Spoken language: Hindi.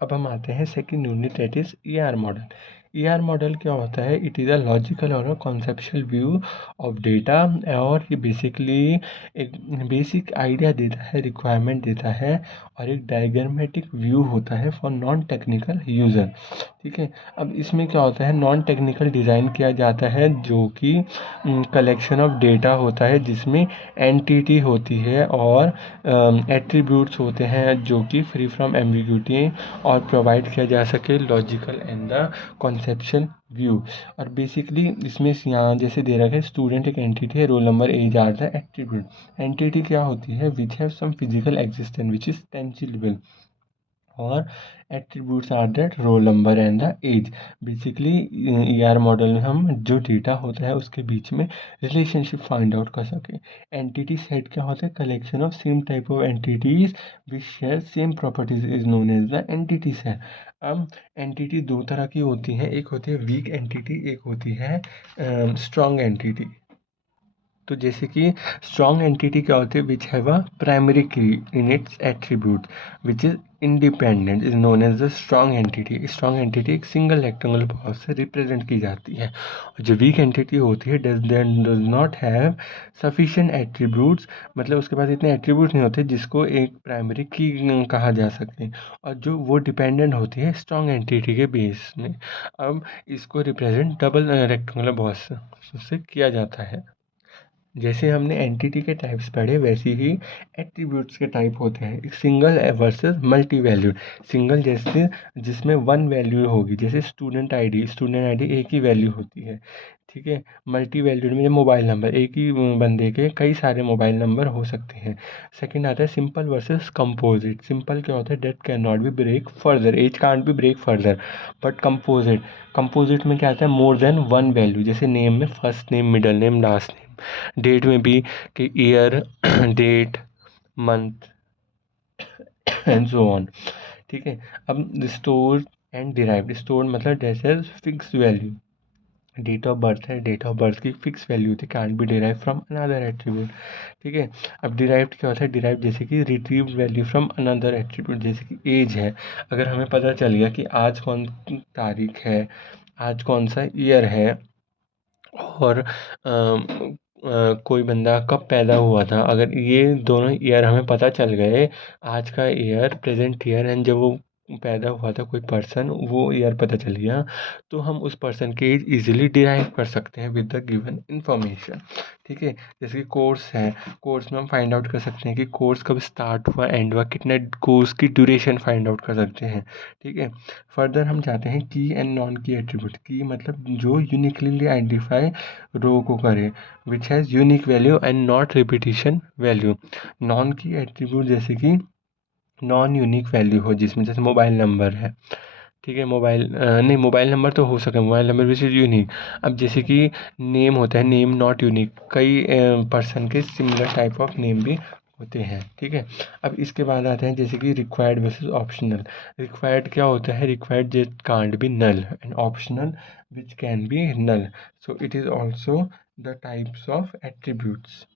अब हम आते हैं second unit, that is ER model. ER model क्या होता है? इट इज़ अ लॉजिकल और कॉन्सेप्चुअल व्यू ऑफ डेटा, और ये बेसिकली एक बेसिक आइडिया देता है, रिक्वायरमेंट देता है, और एक डायग्रामेटिक व्यू होता है फॉर नॉन टेक्निकल यूज़र। ठीक है, अब इसमें क्या होता है, नॉन टेक्निकल डिज़ाइन किया जाता है जो कि कलेक्शन ऑफ डेटा होता है जिसमें एंटिटी होती है और एट्रीब्यूट्स होते हैं जो कि फ्री फ्रॉम एम्बिग्यूटी और प्रोवाइड किया जा सके logical and the conception view. और बेसिकली इसमें यहाँ जैसे दे रखा है, स्टूडेंट एक एंटिटी है, roll number, age are the attribute. Entity क्या होती है? Which have some physical existence which is tangible, और attributes are that roll number and the age. Basically ER model में हम जो डेटा होता है उसके बीच में रिलेशनशिप फाइंड आउट कर सकें। एंटिटी सेट क्या होता है? Collection of same type of entities which share same properties is known as the entity set. अब एंटिटी दो तरह की होती हैं, एक होती है वीक एंटिटी, एक होती है स्ट्रॉन्ग एंटिटी। तो जैसे कि स्ट्रॉन्ग एंटिटी क्या होती है? Which have a primary key in its attribute which is independent is known as the strong entity. Strong entity एक सिंगल रेक्टेंगुलर बॉक्स से रिप्रेजेंट की जाती है। और जो वीक एंटिटी होती है does not have sufficient attributes, मतलब उसके पास इतने एट्रीब्यूट नहीं होते जिसको एक प्राइमरी की कहा जा सके, और जो वो डिपेंडेंट होती है स्ट्रॉन्ग एंटिटी के बेस में। अब इसको रिप्रेजेंट डबल रेक्टेंगुलर बॉक्स से किया जाता है। जैसे हमने एंटिटी के टाइप्स पढ़े वैसे ही एट्रीब्यूट्स के टाइप होते हैं, एक single versus multi valued. Single जैसे जिसमें वन वैल्यू होगी, जैसे स्टूडेंट आईडी एक ही वैल्यू होती है। ठीक है, मल्टी वैल्यूड में मोबाइल नंबर, एक ही बंदे के कई सारे मोबाइल नंबर हो सकते हैं। सेकंड आता है सिंपल वर्सेस कंपोजिट। सिंपल क्या होता है? That can not be break further, as can't be break further. But composite में क्या आता है? मोर देन वन वैल्यू, जैसे नेम में first name, middle name, last name. Date में भी कि year, date, month and so on. ठीक है, अब स्टोर एंड डिराइव्ड। स्टोर मतलब जैसे fix value, date of birth है, डेट ऑफ बर्थ की फिक्स वैल्यू थी, can be derive from another attribute. ठीक है, अब डिराइव्ड क्या होता है? डिराइव जैसे कि retrieved value from another attribute, जैसे कि एज है। अगर हमें पता चल गया कि आज कौन तारीख है, आज कौन सा ईयर है, और कोई बंदा कब पैदा हुआ था, अगर ये दोनों ईयर हमें पता चल गए, आज का ईयर, प्रेजेंट ईयर, एंड जब वो पैदा हुआ था कोई पर्सन, वो ईयर पता चल गया, तो हम उस पर्सन की एज इजीली डिराइव कर सकते हैं विद द गिवन इंफॉर्मेशन। ठीक है, जैसे कि कोर्स है, कोर्स में हम फाइंड आउट कर सकते हैं कि कोर्स कब स्टार्ट हुआ, एंड हुआ, कितने कोर्स की ड्यूरेशन फाइंड आउट कर सकते हैं। ठीक है, फर्दर हम जाते हैं की एंड नॉन की एट्रीब्यूट। की मतलब जो यूनिकली आइडेंटिफाई रो को करे, which has unique value and not repetition value. Non की एट्रीब्यूट जैसे कि नॉन यूनिक वैल्यू हो, जिसमें जैसे मोबाइल नंबर है। ठीक है, नहीं, मोबाइल नंबर तो हो सके, mobile number which is unique. अब जैसे कि नेम होता है, नेम नॉट यूनिक, कई पर्सन के सिमिलर टाइप ऑफ नेम भी होते हैं। ठीक है, अब इसके बाद आते हैं जैसे कि रिक्वायर्ड वर्सेस ऑप्शनल। रिक्वायर्ड क्या होता है? Required just can't be null, and optional which can be null. So it is also the types of attributes.